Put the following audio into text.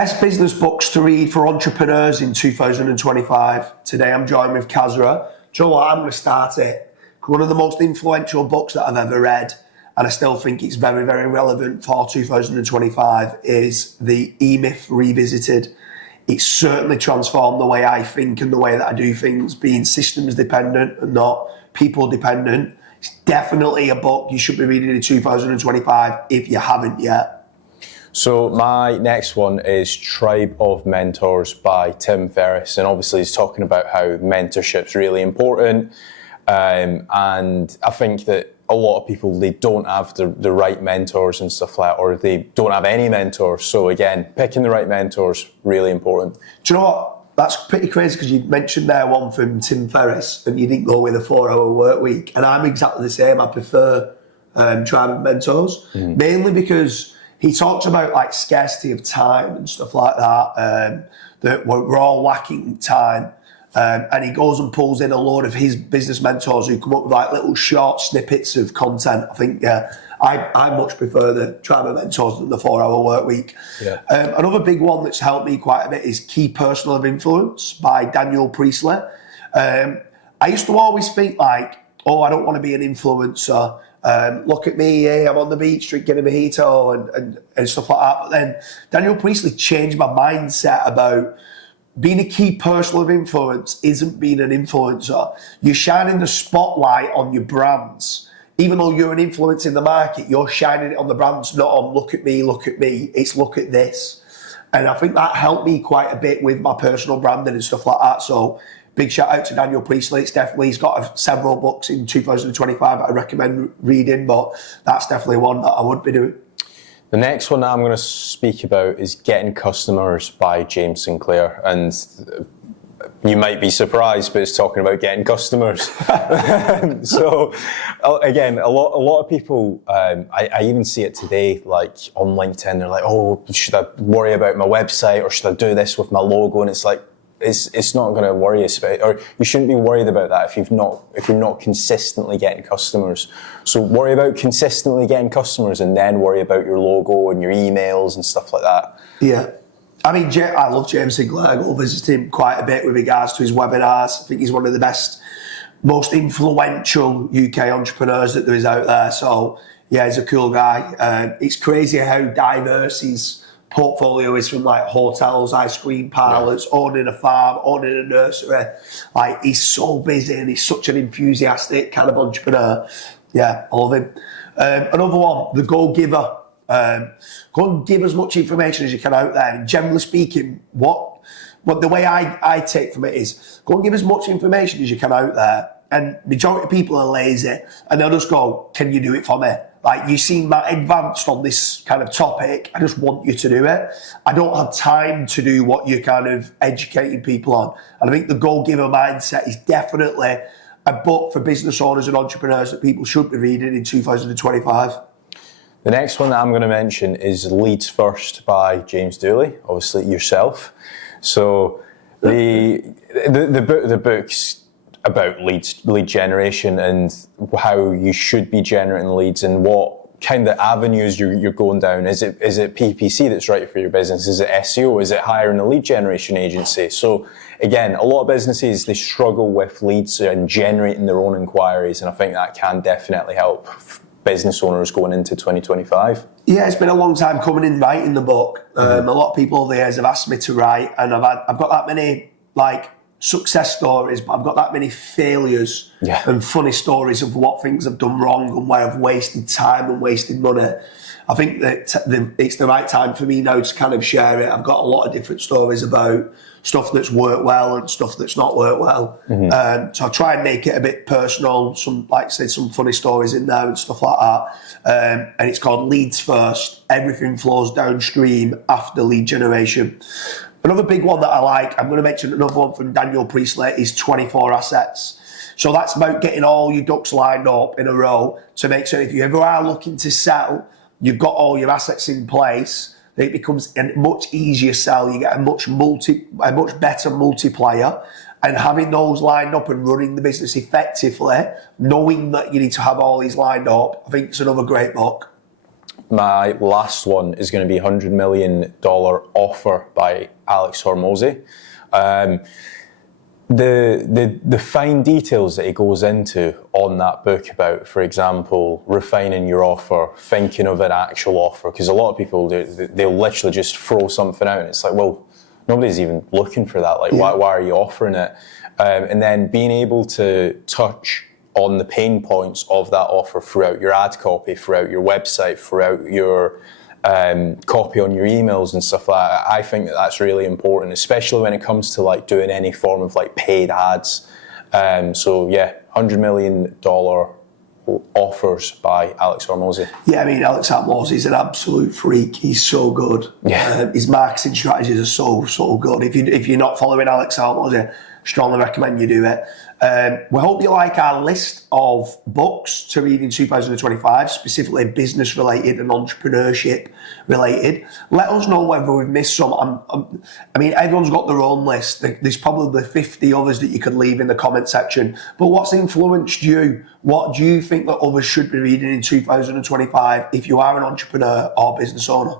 Best business books to read for entrepreneurs in 2025. Today I'm joined with Kazra. Do you know what? I'm going to start it. One of the most influential books that I've ever read, and I still think it's very, very relevant for 2025, is The E-Myth Revisited. It's certainly transformed the way I think and the way that I do things, being systems dependent and not people dependent. It's definitely a book you should be reading in 2025 if you haven't yet. So my next one is Tribe of Mentors by Tim Ferriss, and obviously he's talking about how mentorship's really important, and I think that a lot of people, they don't have the right mentors and stuff like that, or they don't have any mentors. So again, picking the right mentors, really important. Do you know what? That's pretty crazy, because you mentioned there one from Tim Ferriss and you didn't go with a 4-hour work week, and I'm exactly the same. I prefer Tribe of Mentors, mainly because he talks about like scarcity of time and stuff like that, that we're all lacking time. And he goes and pulls in a load of his business mentors who come up with like little short snippets of content. I think, I much prefer the Tribe of Mentors than the 4-hour work week. Yeah. Another big one that's helped me quite a bit is Key Personal of Influence by Daniel Priestley. I used to always think like, oh, I don't want to be an influencer. Look at me, I'm on the beach drinking a mojito and stuff like that. But then Daniel Priestley changed my mindset about being a key person of influence isn't being an influencer. You're shining the spotlight on your brands. Even though you're an influence in the market, you're shining it on the brands, not on look at me, it's look at this. And I think that helped me quite a bit with my personal branding and stuff like that. So big shout out to Daniel Priestley. He's got several books in 2025 that I recommend reading, but that's definitely one that I would be doing. The next one that I'm going to speak about is Getting Customers by James Sinclair, and you might be surprised, but it's talking about getting customers. So again, a lot of people, I even see it today, like on LinkedIn, they're like, oh, should I worry about my website, or should I do this with my logo? And it's like, it's not going to worry us about, or you shouldn't be worried about that if you're not consistently getting customers. So worry about consistently getting customers, and then worry about your logo and your emails and stuff like that. Yeah. I mean, I love James Sinclair. I go visit him quite a bit with regards to his webinars. I think he's one of the best, most influential UK entrepreneurs that there is out there. So yeah, he's a cool guy. It's crazy how diverse his portfolio is, from like hotels, ice cream parlours, owning a farm, owning a nursery. Like, he's so busy and he's such an enthusiastic kind of entrepreneur. Yeah, I love him. Another one, The Go-Giver. Go and give as much information as you can out there. And generally speaking, what the way I take from it is, go and give as much information as you can out there. And majority of people are lazy, and they'll just go, can you do it for me? Like, you seem that advanced on this kind of topic, I just want you to do it. I don't have time to do what you're kind of educating people on. And I think the Go-Giver mindset is definitely a book for business owners and entrepreneurs that people should be reading in 2025. The next one that I'm going to mention is Leads First by James Dooley, obviously yourself. So the book's about lead generation and how you should be generating leads and what kind of avenues you're going down. Is it PPC that's right for your business? Is it SEO? Is it hiring a lead generation agency? So again, a lot of businesses, they struggle with leads and generating their own inquiries, and I think that can definitely help business owners going into 2025. Yeah, it's been a long time coming in writing the book. A lot of people over the years have asked me to write, and I've got that many like success stories, but I've got that many failures and funny stories of what things I've done wrong and where I've wasted time and wasted money. I think that it's the right time for me now to kind of share it. I've got a lot of different stories about stuff that's worked well and stuff that's not worked well. So I try and make it a bit personal, some funny stories in there and stuff like that. And it's called Leads First. Everything flows downstream after lead generation. Another big one that I like, I'm going to mention another one from Daniel Priestley, is 24 Assets. So that's about getting all your ducks lined up in a row to make sure if you ever are looking to sell, you've got all your assets in place. It becomes a much easier sell. You get a much better multiplier, and having those lined up and running the business effectively, knowing that you need to have all these lined up, I think it's another great book. my last one is going to be $100 million Offer by Alex Hormozi. The fine details that he goes into on that book about, for example, refining your offer, thinking of an actual offer, because a lot of people, they'll literally just throw something out and it's like, well, nobody's even looking for that. Like, why are you offering it? And then being able to touch on the pain points of that offer throughout your ad copy, throughout your website, throughout your copy on your emails and stuff like that. I think that that's really important, especially when it comes to like doing any form of like paid ads. So yeah, $100 million Offers by Alex Hormozi. Yeah, I mean, Alex Hormozi is an absolute freak. He's so good. Yeah. His marketing strategies are so good. If you're not following Alex Hormozi, strongly recommend you do it. We hope you like our list of books to read in 2025, specifically business related and entrepreneurship related. Let us know whether we've missed some. I mean, everyone's got their own list. There's probably 50 others that you could leave in the comment section. But what's influenced you? What do you think that others should be reading in 2025 if you are an entrepreneur or business owner?